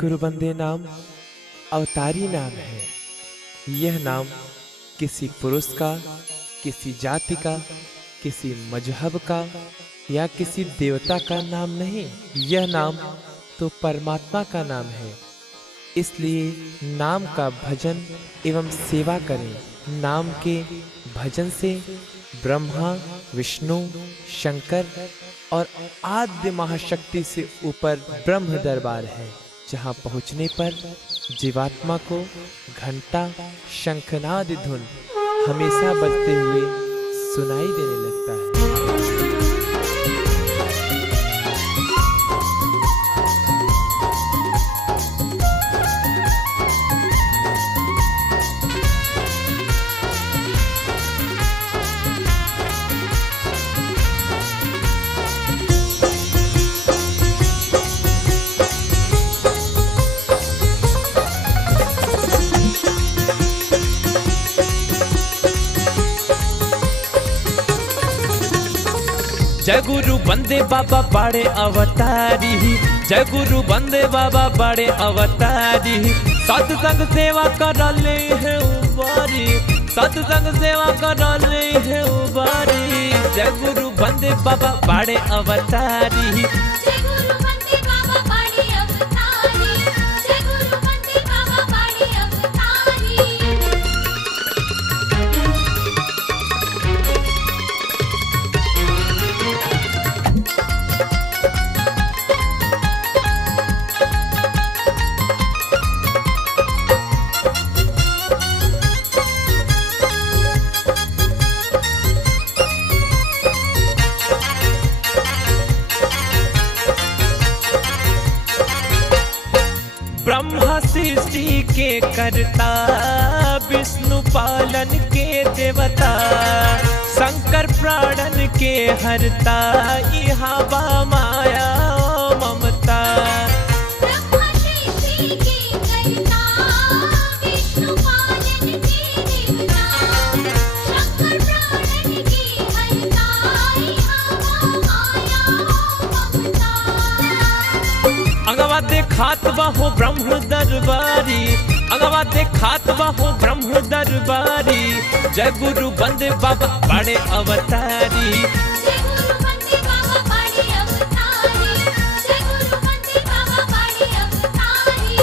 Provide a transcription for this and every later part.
गुरु बंदे नाम अवतारी नाम है। यह नाम किसी पुरुष का, किसी जाति का, किसी मजहब का या किसी देवता का नाम नहीं, यह नाम तो परमात्मा का नाम है। इसलिए नाम का भजन एवं सेवा करें। नाम के भजन से ब्रह्मा, विष्णु, शंकर और आद्य महाशक्ति से ऊपर ब्रह्म दरबार है, जहाँ पहुँचने पर जीवात्मा को घंटा, शंखनाद धुन हमेशा बजते हुए सुनाई देने लगता है। जय गुरु बंदे बाबा बड़े अवतारी, जय गुरु बंदे बाबा बड़े अवतारी। सत्संग सेवा कर ले है उबारी, सत्संग सेवा कर ले है उबारी। जय गुरु बंदे बाबा बड़े अवतारी, जय गुरु बंदे बाबा बड़े अवतारी, जय गुरु बंदे बाबा बड़े अवतारी। ब्रह्मा सृष्टि के कर्ता, विष्णु पालन के देवता, शंकर प्राणन के हरता, यहाँ बा माया ममता। ब्रह्मा सृष्टि के कर्ता, विष्णु पालन के देवता, शंकर प्राणन के हरता, यहाँ माया ममता। अंगवा देखात बाहो ब्रह्म दरबारी, अंगवा देखात बाहो ब्रह्म दरबारी। जय गुरु बंदे बाबा बड़े अवतारी, जय गुरु बंदे बाबा बड़े अवतारी, जय गुरु बंदे बाबा बड़े अवतारी।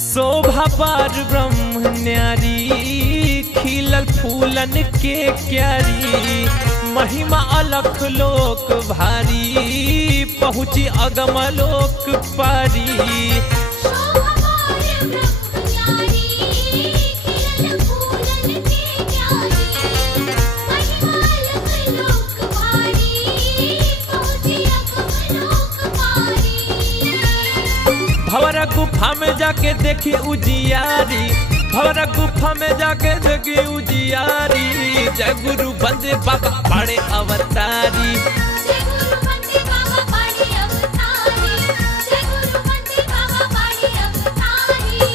शोभा पार ब्रह्म न्यारी, खिलल फूलन के क्यारी। महिमा अलख लोक भारी, पहुँची अगम लोक पारी। शोभा पार ब्रह्म न्यारी, खिलल फूलन के क्यारी। महिमा अलख लोक भारी, पहुँची अगम लोक पारी। भंवरा गुफा में जाके देखी उजियारी, भंवरा गुफा में जाके देखी उजियारी। जय गुरु बंदे बाबा बड़े अवतारी, जय गुरु बंदे बाबा बड़े अवतारी, जय गुरु बंदे बाबा बड़े अवतारी।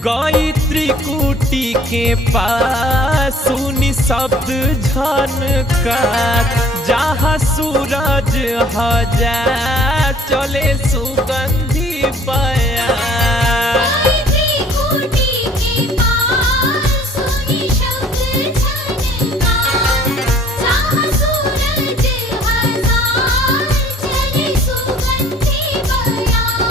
गायत्री कुटी के पास सुनी शब्द झनकार। जहाँ सूरज हजा चले सुगंधी बयार। गायत्री कुटी के पास सुनी शब्द झनकार। जहाँ सूरज हजार चले सुगंधी बयार।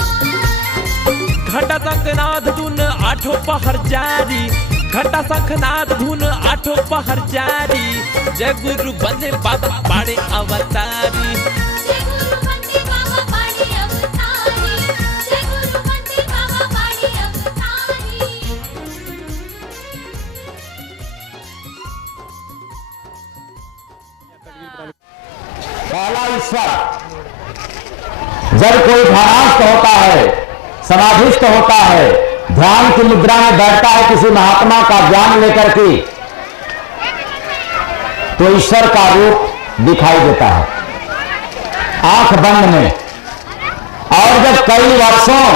घंटा शंखनाद धुन आठ आठों पहर जारी, घटा शंखनाद धुन आठों पहर जारी। जय गुरु बंदे बाबा बाड़े अवतारी। जय गुरु बंदे बाबा बाड़े अवतारी। जय गुरु बंदे बाबा बाड़े अवतारी। पहला ईश्वर जब कोई ध्यानस्थ होता है, समाधिस्थ होता है, ध्यान की मुद्रा में बैठता है किसी महात्मा का ज्ञान लेकर के, तो ईश्वर का रूप दिखाई देता है आंख बंद में। और जब कई वर्षों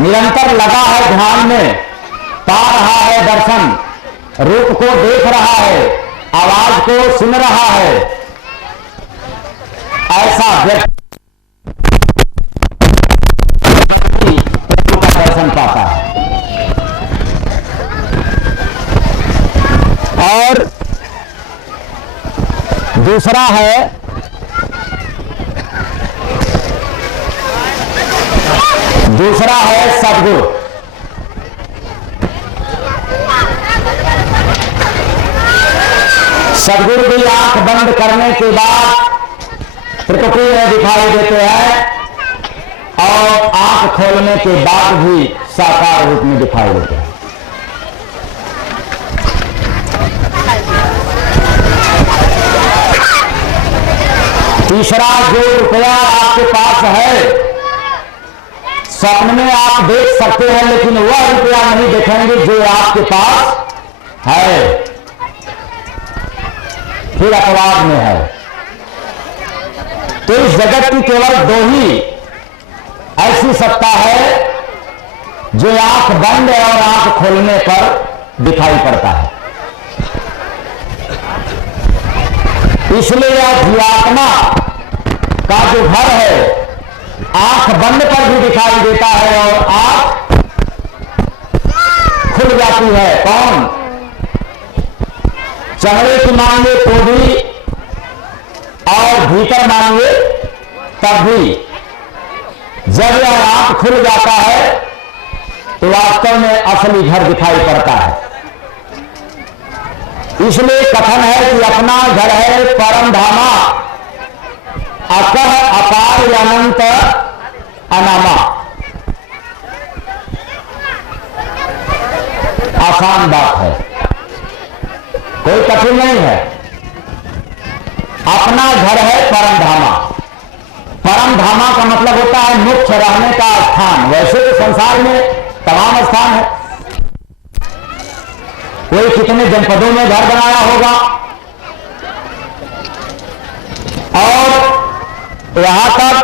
निरंतर लगा है ध्यान में, पा रहा है दर्शन, रूप को देख रहा है, आवाज को सुन रहा है, ऐसा व्यक्ति प्रभु का दर्शन पाता है। और दूसरा है सद्गुरु। सद्गुरु भी आंख बंद करने के बाद प्रकृति में दिखाई देते हैं और आंख खोलने के बाद भी साकार रूप में दिखाई देते हैं। तीसरा, जो रुपया आपके पास है, स्वप्न में आप देख सकते हैं, लेकिन वह रुपया नहीं देखेंगे जो आपके पास है, फिर अपवाद में है। तो इस जगत की केवल दो ही ऐसी सत्ता है जो आंख बंद और आंख खोलने पर दिखाई पड़ता है। इसलिए यह जीवात्मा का जो घर है, आंख बंद पर भी दिखाई देता है और आंख खुल जाती है। कौन? चमड़े की मांगे तो भी और भीतर मांगे तब भी। जब यह आंख खुल जाता है तो वास्तव में असली घर दिखाई पड़ता है। इसलिए कथन है कि अपना घर है परम धामा, अकह अपार अनंत अनामा। आसान बात है, कोई कठिन नहीं है। अपना घर है परम धामा। परम धामा का मतलब होता है मुख्य रहने का स्थान। वैसे तो संसार में तमाम स्थान है, कोई कितने जनपदों में घर बनाया होगा, और यहां तक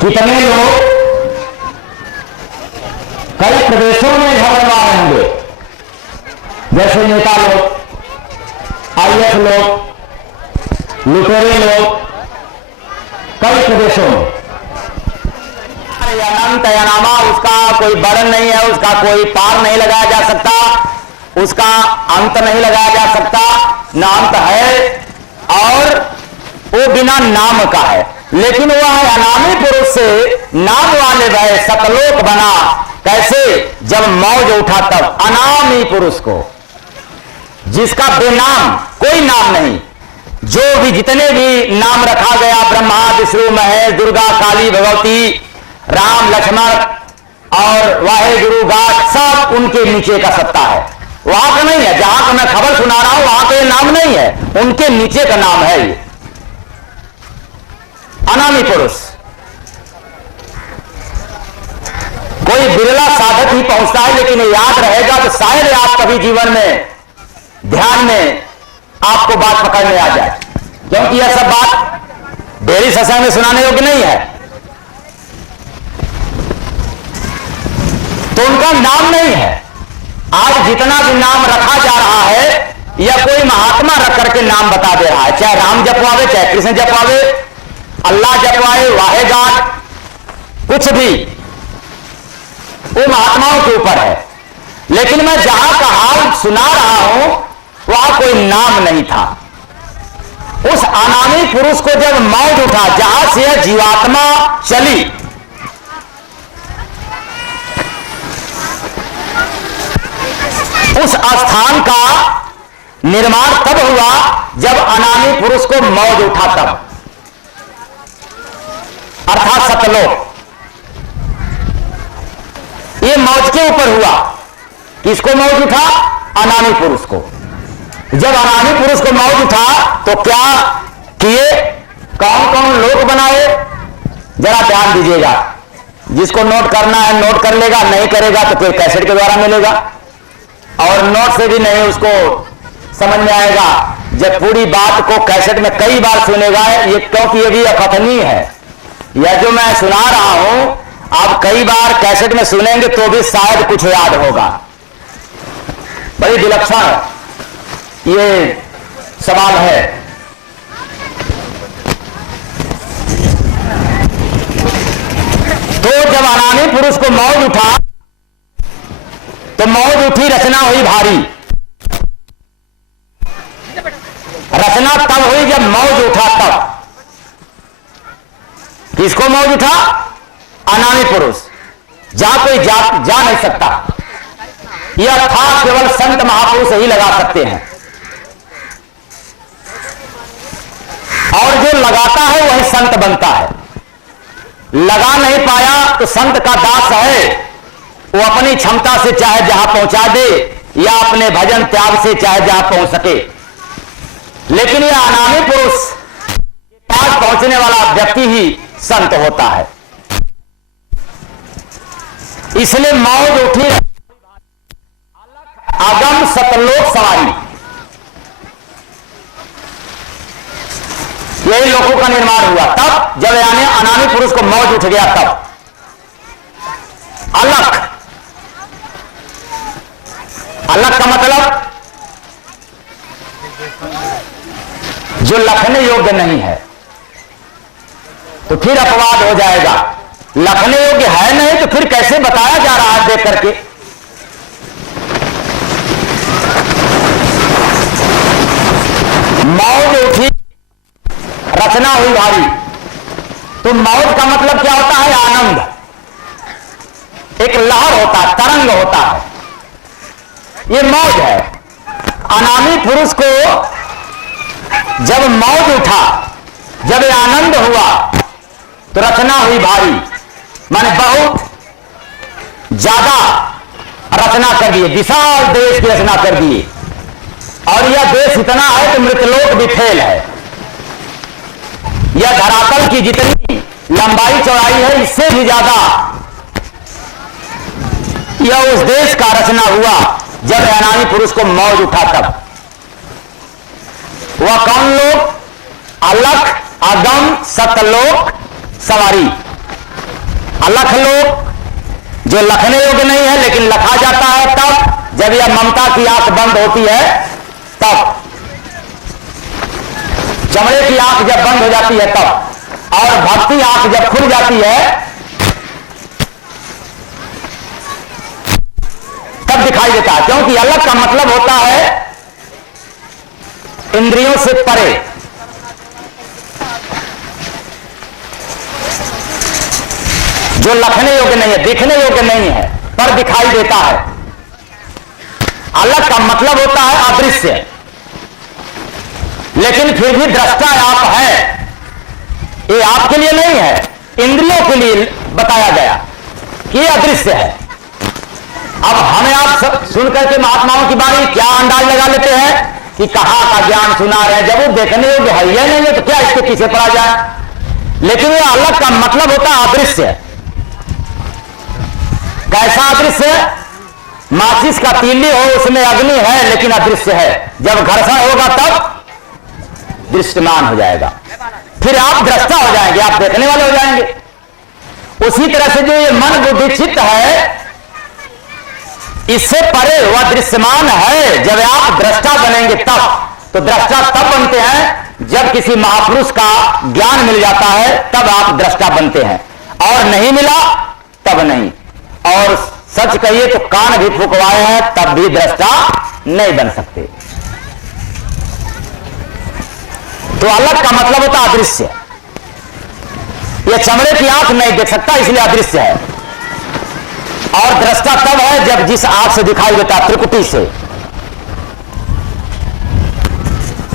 कितने लोग कई प्रदेशों में घर बनवा रहे होंगे, जैसे नेता लोग, आईएएस लोग, लुटेरे लोग, कई प्रदेशों में। अनंत अनामा, उसका कोई वर्णन नहीं है, उसका कोई पार नहीं लगाया जा सकता, उसका अंत नहीं लगाया जा सकता, ना अंत है, और वो बिना नाम का है। लेकिन वह है अनामी पुरुष से नाम वाले भय सतलोक बना। कैसे? जब मौज उठा तब अनामी पुरुष को, जिसका बेनाम, कोई नाम नहीं, जो भी जितने भी नाम रखा गया, ब्रह्मा विष्णु महेश दुर्गा काली भगवती राम लक्ष्मण और वाहे गुरु गाठ, सब उनके नीचे का सत्ता है, वहां का नहीं है। जहां का मैं खबर सुना रहा हूं वहां का ये नाम नहीं है, उनके नीचे का नाम है ये अनामी पुरुष। कोई बिरला साधक ही पहुंचता है, लेकिन ये याद रहेगा तो शायद आप कभी जीवन में ध्यान में आपको बात पकड़ में आ जाए, क्योंकि यह सब बात डेरी सत्संग में सुनाने योग्य नहीं है। तो उनका नाम नहीं है। आज जितना भी नाम रखा जा रहा है, या कोई महात्मा रख करके नाम बता दे रहा है, चाहे राम जपवावे, चाहे कृष्ण जपवावे, अल्लाह जपवाए, वाहे गाट, कुछ भी, वो महात्माओं के ऊपर है। लेकिन मैं जहां का हाल सुना रहा हूं वहां कोई नाम नहीं था। उस अनामी पुरुष को जब मौज उठा, जहां से जीवात्मा चली, उस स्थान का निर्माण तब हुआ जब अनामी पुरुष को मौज उठा, तब अर्थात सतलोक। ये मौज के ऊपर हुआ। किसको मौज उठा? अनामी पुरुष को। जब अनामी पुरुष को मौज उठा तो क्या किए? कौन कौन लोक बनाए? जरा ध्यान दीजिएगा। जिसको नोट करना है नोट कर लेगा, नहीं करेगा तो कोई कैसेट के द्वारा मिलेगा, और नोट से भी नहीं उसको समझ में आएगा जब पूरी बात को कैसेट में कई बार सुनेगा। ये क्योंकि ये भी अकथनीय है। यह जो मैं सुना रहा हूं आप कई बार कैसेट में सुनेंगे तो भी शायद कुछ याद होगा। बड़ी विलक्षण ये सवाल है। तो जब अनामी पुरुष को मौज उठा तो मौज उठी, रचना हुई भारी। रचना तब हुई जब मौज उठा, तब। किसको मौज उठा? अनामी पुरुष। कोई जा नहीं सकता। यह था केवल संत महापुरुष ही लगा सकते हैं, और जो लगाता है वही संत बनता है। लगा नहीं पाया तो संत का दास है। वो अपनी क्षमता से चाहे जहां पहुंचा दे या अपने भजन त्याग से चाहे जहां पहुंच सके, लेकिन यह अनामी पुरुष के पास पहुंचने वाला व्यक्ति ही संत होता है। इसलिए मौज उठी, अगम सतलोक सवारी। यही लोकों का निर्माण हुआ तब जब अनामी पुरुष को मौज उठ गया। तब अलख, अलख का मतलब जो लखने योग्य नहीं है, तो फिर अपवाद हो जाएगा। लखने योग्य है नहीं तो फिर कैसे बताया जा रहा है देख करके? मौज उठी, रचना हुई भारी। तो मौज का मतलब क्या होता है? आनंद। एक लहर होता है, तरंग होता है, ये मौज है। अनामी पुरुष को जब मौज उठा, जब आनंद हुआ तो रचना हुई भारी, माने बहुत ज्यादा रचना कर दिए, विशाल देश की रचना कर दिए। और यह देश इतना है कि मृतलोक भी फेल है। यह धरातल की जितनी लंबाई चौड़ाई है इससे भी ज्यादा यह उस देश का रचना हुआ जब अनामी पुरुष को मौज उठा। तब वह कौन लोग? अलख, अगम, सतलोक, सवारी। अलख लोक जो लखने योग्य नहीं है लेकिन लखा जाता है तब जब यह ममता की आंख बंद होती है, तब चमड़े की आंख जब बंद हो जाती है तब, और भक्ति आंख जब खुल जाती है तब दिखाई देता है। क्योंकि अलग का मतलब होता है इंद्रियों से परे। जो लखने योग्य नहीं है, दिखने योग्य नहीं है, पर दिखाई देता है। अलग का मतलब होता है अदृश्य, लेकिन फिर भी दृष्टा आप है। ये आपके लिए नहीं है, इंद्रियों के लिए बताया गया कि ये अदृश्य है। अब हमें आप सब सुनकर के महात्माओं की बारे में क्या अंदाज लगा लेते हैं कि कहां का ज्ञान सुना रहे हैं, जब वो देखने योग्य है या नहीं है तो क्या इसके पीछे पड़ा जाए। लेकिन ये अलग का मतलब होता है अदृश्य। कैसा अदृश्य? माचिस का तीली हो, उसमें अग्नि है लेकिन अदृश्य है। जब घर्षण होगा तब दृश्यमान हो जाएगा, फिर आप दृष्टा हो जाएंगे, आप देखने वाले हो जाएंगे। उसी तरह से जो ये मन बुद्धि चित्त है, इससे परे वह दृश्यमान है। जब आप दृष्टा बनेंगे तब, तो दृष्टा तब बनते हैं जब किसी महापुरुष का ज्ञान मिल जाता है, तब आप दृष्टा बनते हैं, और नहीं मिला तब नहीं। और सच कहिए तो कान भी फुकवाए हैं तब भी दृष्टा नहीं बन सकते। तो अलग का मतलब होता अदृश्य। यह चमड़े की आंख नहीं देख सकता इसलिए अदृश्य है। और दृष्टा तब है जब जिस आंख से दिखाई देता त्रिकुटी से,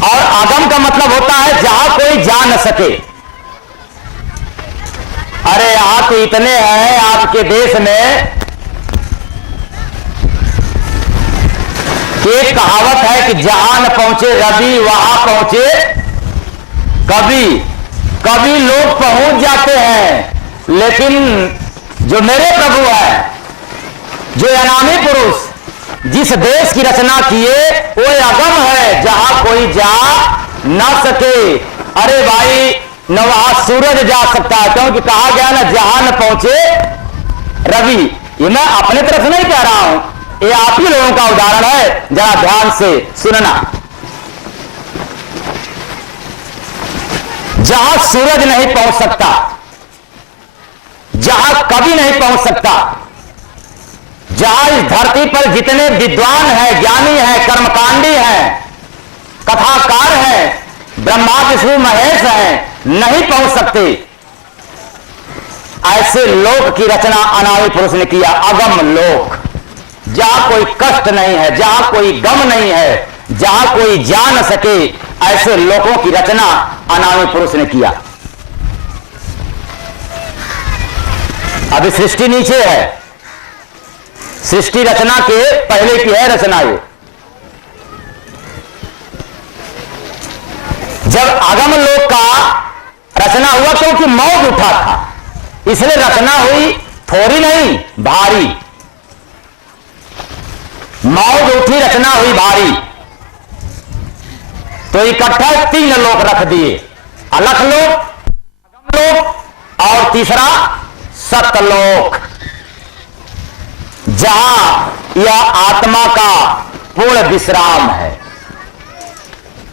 और अगम का मतलब होता है जहां कोई जा न सके। अरे यहां तो इतने हैं आपके देश में कि एक कहावत है कि जहां न पहुंचे रवि वहां पहुंचे कवि। कवि लोग पहुंच जाते हैं, लेकिन जो मेरे प्रभु है, जो अनामी पुरुष जिस देश की रचना किए, वो अगम है जहां कोई जा ना सके। अरे भाई, न वहां सूरज जा सकता है, क्योंकि कहा गया ना जहां न पहुंचे रवि। ये मैं अपने तरफ से नहीं कह रहा हूं, ये आप ही लोगों का उदाहरण है, जरा ध्यान से सुनना। जहां सूरज नहीं पहुंच सकता, जहां कवि नहीं पहुंच सकता, जहां इस धरती पर जितने विद्वान हैं, ज्ञानी हैं, कर्मकांडी हैं, कथाकार हैं, ब्रह्मा विष्णु महेश हैं, नहीं पहुंच सकते, ऐसे लोक की रचना अनामी पुरुष ने किया। अगम लोक, जहां कोई कष्ट नहीं है, जहां कोई गम नहीं है, जहां कोई जा न सके, ऐसे लोकों की रचना अनामी पुरुष ने किया। अभी सृष्टि नीचे है, सृष्टि रचना के पहले की है रचना। ये जब अगम लोक का रचना हुआ क्योंकि मौज उठा था, इसलिए रचना हुई थोड़ी नहीं, भारी। मौज उठी, रचना हुई भारी, तो इकट्ठा 3 लोक रख दिए, अलख लोक, अगम लोक और तीसरा सतलोक, जहां यह आत्मा का पूर्ण विश्राम है।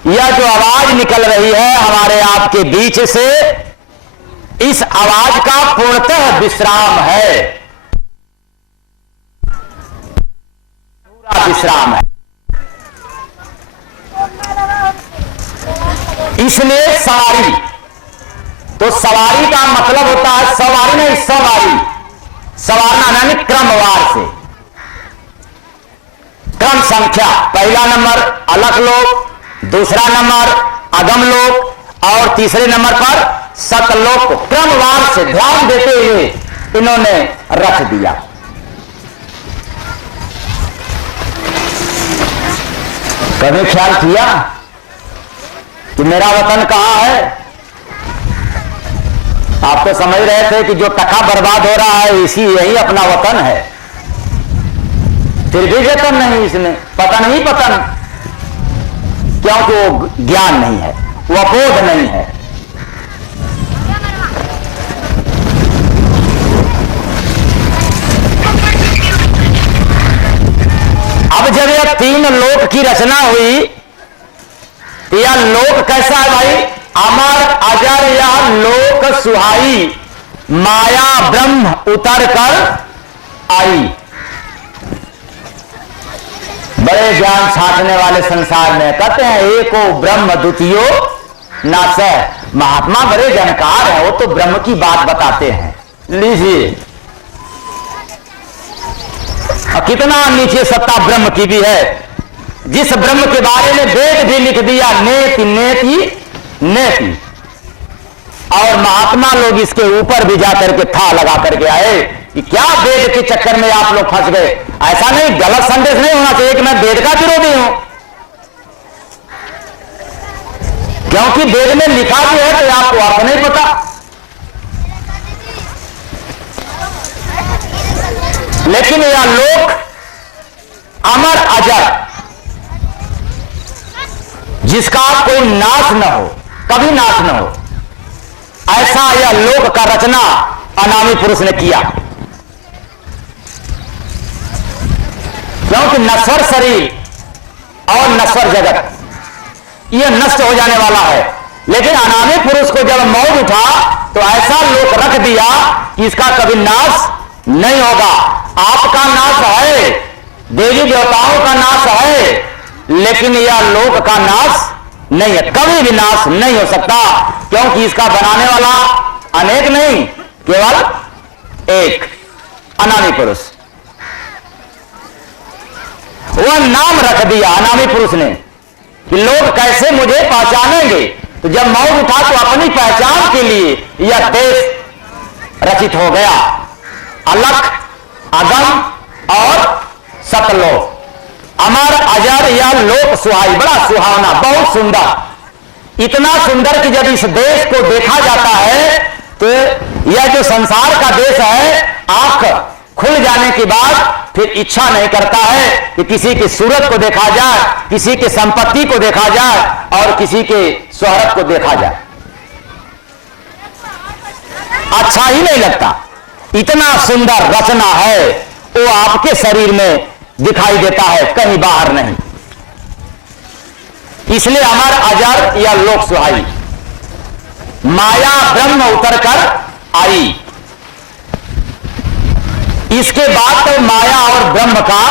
यह जो आवाज निकल रही है हमारे आपके बीच से, इस आवाज का पूर्णतः विश्राम है, पूरा विश्राम है। इसलिए सवारी, तो सवारी का मतलब होता है सवारी नहीं, सवारी। सवारना यानी क्रमवार से, क्रम संख्या, पहला नंबर अलख लोक, दूसरा नंबर अगम लोक और तीसरे नंबर पर सतलोक को क्रमवार से ध्यान देते हुए इन्होंने रख दिया। कभी ख्याल किया कि मेरा वतन कहां है? आप तो समझ रहे थे कि जो टका बर्बाद हो रहा है इसी यही अपना वतन है, फिर भी वेतन नहीं, इसमें पतन ही पतन, क्योंकि वो ज्ञान नहीं है, वो अबोध नहीं है। अब जब यह 3 लोक की रचना हुई, तो यह लोक कैसा है भाई? अमर अजर या लोक सुहाई, माया ब्रह्म उतर कर आई। बड़े ज्ञान छाटने वाले संसार में कहते हैं एको ब्रह्म द्वितीयो नास। महात्मा बड़े जानकार हैं, वो तो ब्रह्म की बात बताते हैं। लीजिए, कितना नीचे सत्ता ब्रह्म की भी है, जिस ब्रह्म के बारे में वेद भी लिख दिया, नेति नेति नेति। और महात्मा लोग इसके ऊपर भी जाकर के था लगा करके आए कि क्या वेद के चक्कर में आप लोग फंस गए। ऐसा नहीं, गलत संदेश नहीं होना चाहिए कि मैं वेद का विरोधी हूं, क्योंकि वेद में लिखा भी है तो आपको आप नहीं पता। लेकिन यह लोक अमर अजर, जिसका कोई नाश न हो, कभी नाश न हो, ऐसा यह लोक का रचना अनामी पुरुष ने किया। क्योंकि नश्वर शरीर और नश्वर जगत यह नष्ट हो जाने वाला है, लेकिन अनामी पुरुष को जब मौज उठा तो ऐसा लोक रख दिया कि इसका कभी नाश नहीं होगा। आपका नाश है, देवी देवताओं का नाश है, लेकिन यह लोक का नाश नहीं है, कभी भी नाश नहीं हो सकता, क्योंकि इसका बनाने वाला अनेक नहीं, केवल एक, अनामी पुरुष। वह नाम रख दिया अनामी पुरुष ने कि लोग कैसे मुझे पहचानेंगे। तो जब मौत उठा तो अपनी पहचान के लिए यह देश रचित हो गया। अलख, अगम और सतलोक, अमर अजर यह लोक सुहाई, बड़ा सुहावना, बहुत सुंदर, इतना सुंदर कि जब इस देश को देखा जाता है तो यह जो संसार का देश है, आंख खुल जाने के बाद फिर इच्छा नहीं करता है कि किसी की सूरत को देखा जाए, किसी की संपत्ति को देखा जाए और किसी के शोहरत को देखा जाए, अच्छा ही नहीं लगता। इतना सुंदर रचना है वो आपके शरीर में दिखाई देता है, कहीं बाहर नहीं। इसलिए अमर अजर या लोक सुहाई, माया ब्रह्म उतर कर आई। इसके बाद तो माया और ब्रह्म का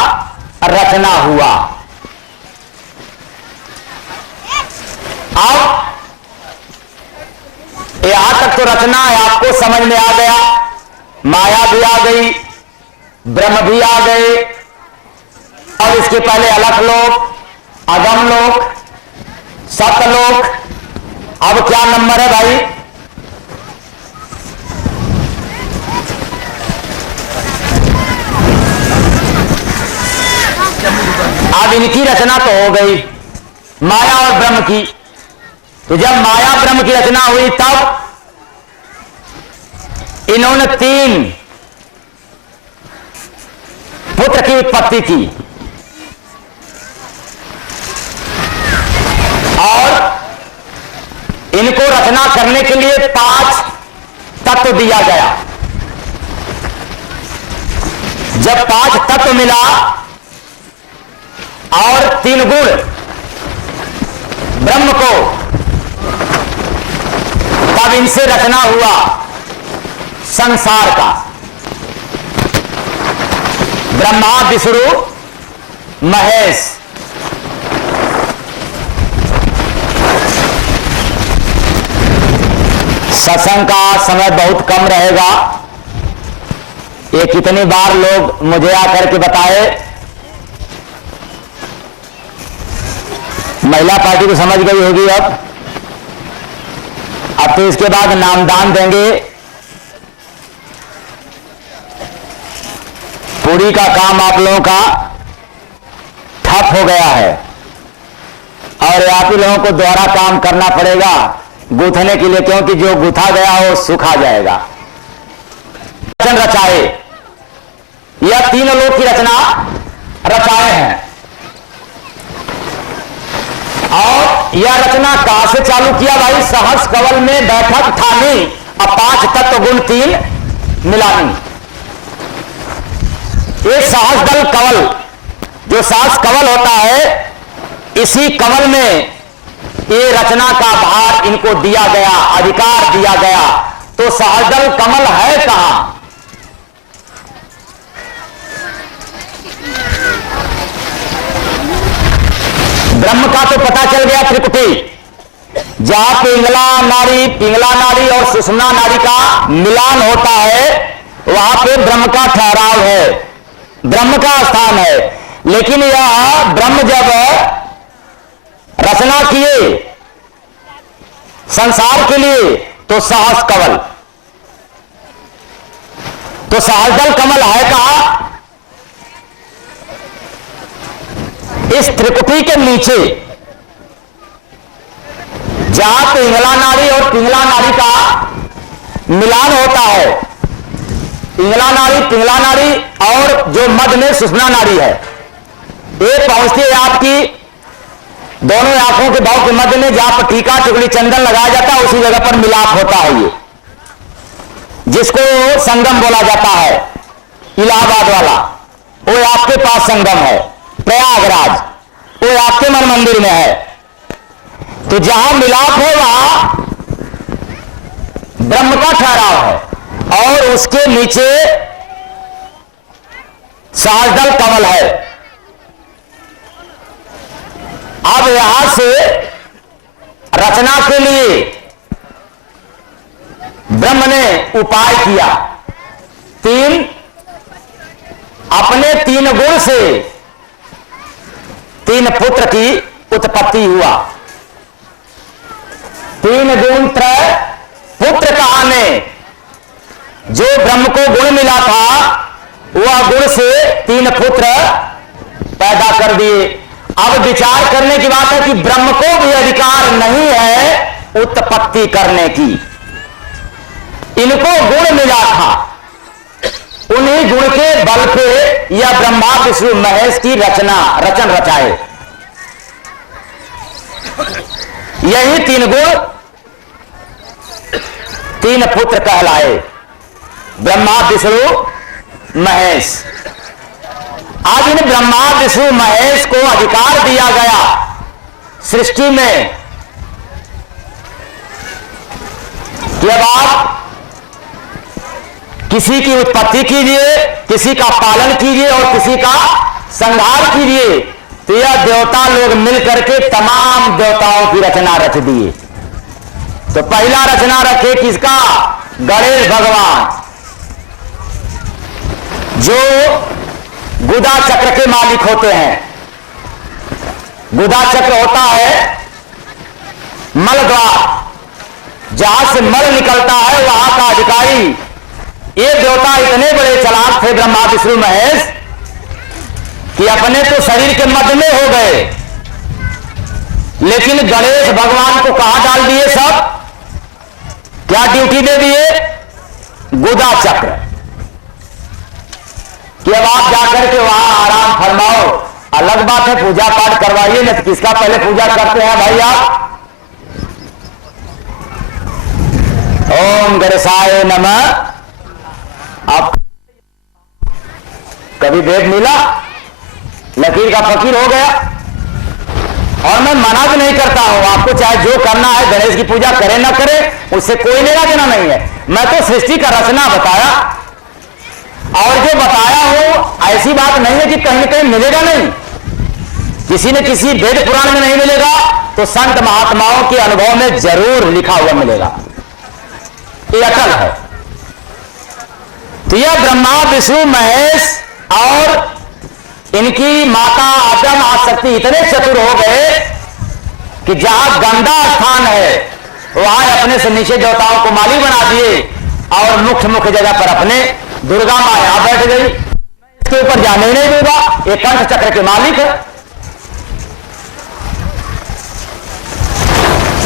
रचना हुआ। अब यहां तक तो रचना है, आपको समझ में आ गया। माया भी आ गई, ब्रह्म भी आ गए, और इसके पहले अलख लोक, अगम लोक, सतलोक। अब क्या नंबर है भाई? अब इनकी रचना तो हो गई, माया और ब्रह्म की। तो जब माया ब्रह्म की रचना हुई तब इन्होंने 3 पुत्र की उत्पत्ति की और इनको रचना करने के लिए 5 तत्व दिया गया। जब 5 तत्व मिला और 3 गुण ब्रह्म को, तब इनसे रचना हुआ संसार का। ब्रह्मा, विष्णु, महेश। सत्संग का समय बहुत कम रहेगा। ये कितनी बार लोग मुझे आकर के बताए, महिला पार्टी को समझ गई होगी। अब तो इसके बाद नामदान देंगे। पूरी का काम आप लोगों का ठप हो गया है और आप ही लोगों को दोहरा काम करना पड़ेगा गूंथने के लिए, क्योंकि जो गूंथा गया हो सूखा जाएगा। वचन रचाए, यह 3 लोक की रचना रचाए हैं। और यह रचना कहां से चालू किया भाई? सहस कवल में बैठक ठानी, अब 5 तत्व गुण 3 मिलानी। ये सहस दल कवल, जो सहस कवल होता है, इसी कवल में ये रचना का भार इनको दिया गया, अधिकार दिया गया। तो सहजल कमल है कहां? ब्रह्म का तो पता चल गया त्रिपुटी। जहां पिंगला नाड़ी और सुषुम्ना नाड़ी का मिलान होता है, वहां पे ब्रह्म का ठहराव है, ब्रह्म का स्थान है। लेकिन यह ब्रह्म जब रचना किए संसार के लिए तो सहस कवल, तो सहजदल कमल है कहां? इस त्रिकुटी के नीचे, जहां पिंगला नाड़ी और पिंगला नाड़ी का मिलान होता है। पिंगला नाड़ी और जो मध्य में सुषुम्ना नाड़ी है, ये पहुंचती है आपकी दोनों आंखों के भाव के मध्य में, जहां पर टीका चुगली चंदन लगाया जाता है, उसी जगह पर मिलाप होता है। ये जिसको संगम बोला जाता है, इलाहाबाद वाला, वो आपके पास संगम है। प्रयागराज वो आपके मन मंदिर में है। तो जहां मिलाप हो वहां ब्रह्म का ठहराव है और उसके नीचे सहजदल कमल है। अब यहां से रचना के लिए ब्रह्म ने उपाय किया। अपने 3 गुण से 3 पुत्र की उत्पत्ति हुआ। तीन गुण त्रय पुत्र कहाने, जो ब्रह्म को गुण मिला था वह गुण से तीन पुत्र पैदा कर दिए। अब विचार करने की बात है कि ब्रह्म को भी अधिकार नहीं है उत्पत्ति करने की। इनको गुण मिला था, उन्हीं गुण के बल पे यह ब्रह्मा विष्णु महेश की रचन रचाए। यही तीन गुण तीन पुत्र कहलाए, ब्रह्मा विष्णु महेश। आज इन ब्रह्मा विष्णु महेश को अधिकार दिया गया सृष्टि में कि अब आप किसी की उत्पत्ति कीजिए, किसी का पालन कीजिए और किसी का संहार कीजिए। तो यह देवता लोग मिलकर के तमाम देवताओं की रचना रच दिए। तो पहला रचना रखे किसका? गणेश भगवान, जो गुदा चक्र के मालिक होते हैं। गुदा चक्र होता है मल द्वार, जहां से मल निकलता है वहां का अधिकारी। ये देवता इतने बड़े चालाक थे ब्रह्मा विष्णु महेश कि अपने तो शरीर के मध्य में हो गए, लेकिन गणेश भगवान को कहां डाल दिए? सब क्या ड्यूटी दे दिए? गुदा चक्र, कि अब आप जाकर के वहां आराम फरमाओ। अलग बात है पूजा पाठ करवाइए, नहीं तो किसका पहले पूजा करते हैं भाई आप? ओम गणेशाय नमः। आप कभी वेद मिला? लकीर का फकीर हो गया। और मैं मना भी नहीं करता हूं, आपको चाहे जो करना है गणेश की पूजा करे ना करे, उससे कोई लेना देना नहीं है। मैं तो सृष्टि का रचना बताया, और जो बताया हूं ऐसी बात नहीं है कि कहीं न कहीं मिलेगा नहीं, किसी न किसी वेद पुराण में नहीं मिलेगा तो संत महात्माओं के अनुभव में जरूर लिखा हुआ मिलेगा। ये अटल है। तो यह ब्रह्मा विष्णु महेश और इनकी माता आदम आसक्ति इतने चतुर हो गए कि जहां गंदा स्थान है वहां अपने से नीचे देवताओं को माली बना दिए और मुख्य मुख्य जगह पर अपने दुर्गा मां यहां बैठ गई। इसके ऊपर जाने ही नहीं दूंगा, ये कंठ चक्र के मालिक है।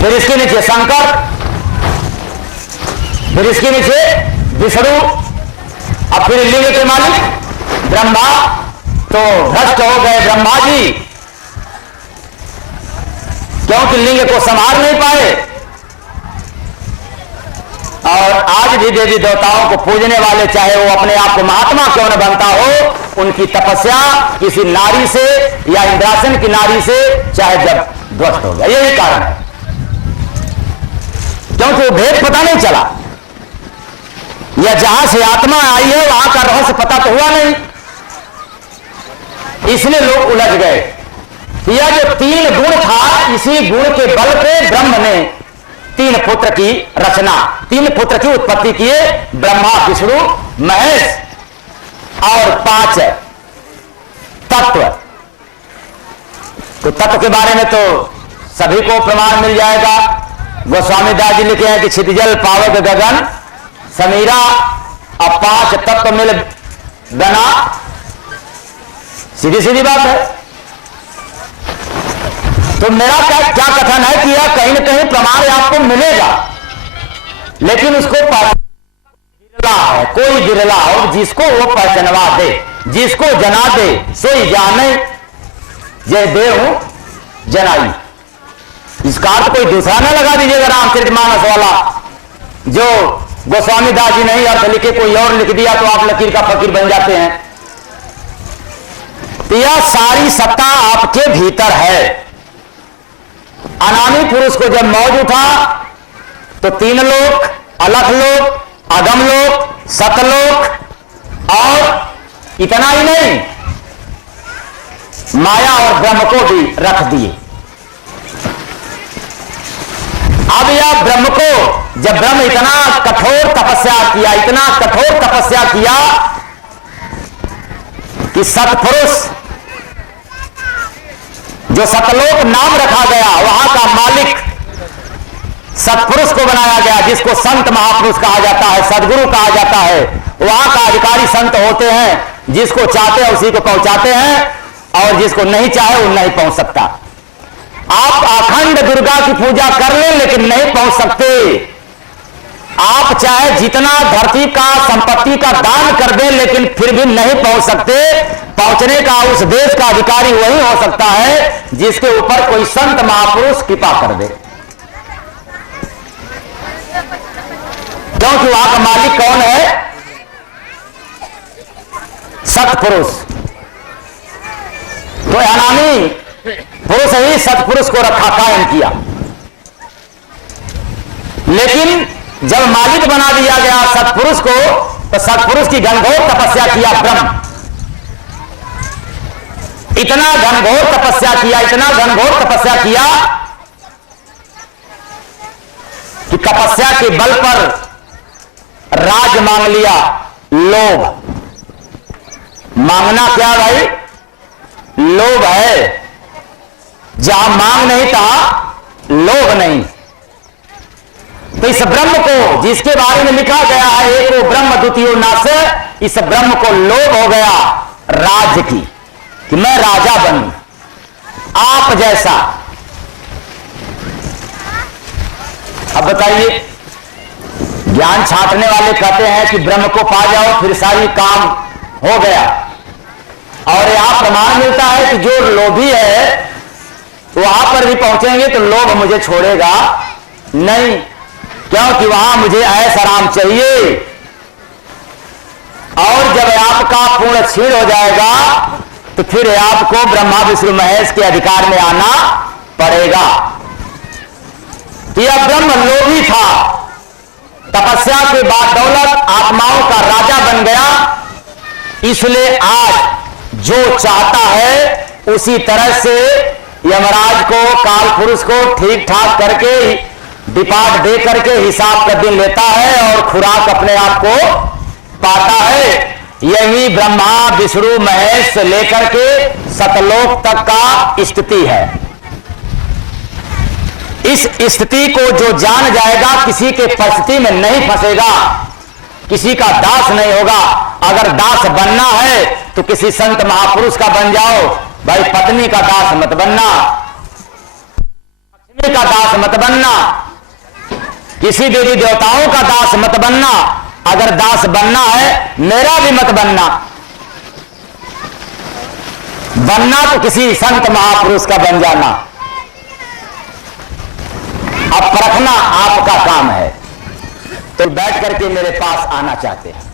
फिर इसके नीचे शंकर, फिर इसके नीचे विष्णु, अब फिर लिंग के मालिक ब्रह्मा। तो भ्रष्ट हो गए ब्रह्मा जी, क्योंकि लिंग को संभाल नहीं पाए। और आज भी देवी देवताओं को पूजने वाले, चाहे वो अपने आप को महात्मा क्यों न बनता हो, उनकी तपस्या किसी नारी से या इंद्रासन की नारी से चाहे जब ध्वस्त हो गया। यही कारण है, क्योंकि वो भेद पता नहीं चला, या जहां से आत्मा आई है वहां का रहस्य पता तो हुआ नहीं, इसलिए लोग उलझ गए। यह जो तीन गुण था, इसी गुण के बल पे ब्रह्म ने तीन पुत्र की रचना, तीन पुत्र की उत्पत्ति किए, ब्रह्मा विष्णु महेश। और 5 तत्व। तो तत्व के बारे में तो सभी को प्रमाण मिल जाएगा। गोस्वामी दास जी लिखे हैं कि क्षितिजल पावक गगन समीरा, अब 5 तत्व मिल बना। सीधी सीधी बात है। तो मेरा क्या कथन है कि यह कहीं न कहीं प्रमाण आपको मिलेगा, लेकिन उसको विरला है, कोई विरला हो जिसको वो पहचानवा दे, जिसको जना दे सोई जाने, जय देव जनाई। इसका अर्थ कोई दूसरा ना लगा दीजिएगा रामचरितमानस वाला, जो गोस्वामी दास जी नहीं अर्थ लिखे कोई और लिख दिया तो आप लकीर का फकीर बन जाते हैं। यह सारी सत्ता आपके भीतर है। अनामी पुरुष को जब मौज उठा तो 3 लोक, अलख लोक, अगम लोक, सतलोक, और इतना ही नहीं, माया और ब्रह्म को भी रख दिए। अब यह ब्रह्म को, जब ब्रह्म इतना कठोर तपस्या किया, इतना कठोर तपस्या किया कि सत्पुरुष जो सतलोक नाम रखा गया, वहां का मालिक सतपुरुष को बनाया गया, जिसको संत महापुरुष कहा जाता है, सदगुरु कहा जाता है। वहां का अधिकारी संत होते हैं, जिसको चाहते हैं उसी को पहुंचाते हैं और जिसको नहीं चाहे वो नहीं पहुंच सकता। आप अखंड दुर्गा की पूजा कर लें लेकिन नहीं पहुंच सकते। आप चाहे जितना धरती का संपत्ति का दान कर दें लेकिन फिर भी नहीं पहुंच सकते। पहुंचने का उस देश का अधिकारी वही हो सकता है जिसके ऊपर कोई संत महापुरुष कृपा कर दे, क्योंकि वहां का मालिक कौन है? सतपुरुष। तो अनामी पुरुष ही सतपुरुष को रखा, कायम किया। लेकिन जब मालिक बना दिया गया सतपुरुष को, तो सतपुरुष की घनघोर तपस्या किया ब्रह्म। इतना घनघोर तपस्या किया, इतना घनघोर तपस्या किया कि तपस्या के बल पर राज मांग लिया। लोभ मांगना क्या भाई? लोभ है। जहां मांग नहीं था, लोभ नहीं। तो इस ब्रह्म को, जिसके बारे में लिखा गया है एको ब्रह्म द्वितीयो नास, इस ब्रह्म को लोभ हो गया राज्य की, कि मैं राजा बनूं आप जैसा। अब बताइए, ज्ञान छांटने वाले कहते हैं कि ब्रह्म को पा जाओ फिर सारी काम हो गया, और यहां प्रमाण मिलता है कि जो लोभी है वहां पर भी पहुंचेंगे तो लोभ मुझे छोड़ेगा नहीं, क्योंकि वहां मुझे ऐश आराम चाहिए। और जब आपका पूर्ण क्षीण हो जाएगा तो फिर आपको ब्रह्मा विष्णु महेश के अधिकार में आना पड़ेगा। यह ब्रह्म लोभी था, तपस्या के बाद दौलत आत्माओं का राजा बन गया। इसलिए आज जो चाहता है उसी तरह से यमराज को, काल पुरुष को ठीक ठाक करके डिपार्ट दे करके हिसाब का दिन लेता है और खुराक अपने आप को पाता है। यही ब्रह्मा विष्णु महेश से लेकर के सतलोक तक का स्थिति है। इस स्थिति को जो जान जाएगा किसी के परिस्थिति में नहीं फंसेगा, किसी का दास नहीं होगा। अगर दास बनना है तो किसी संत महापुरुष का बन जाओ भाई, पत्नी का दास मत बनना, लक्ष्मी का दास मत बनना, किसी देवी देवताओं का दास मत बनना। अगर दास बनना है मेरा भी मत बनना, बनना तो किसी संत महापुरुष का बन जाना। अब परखना आपका काम है। तो बैठ करके मेरे पास आना चाहते हैं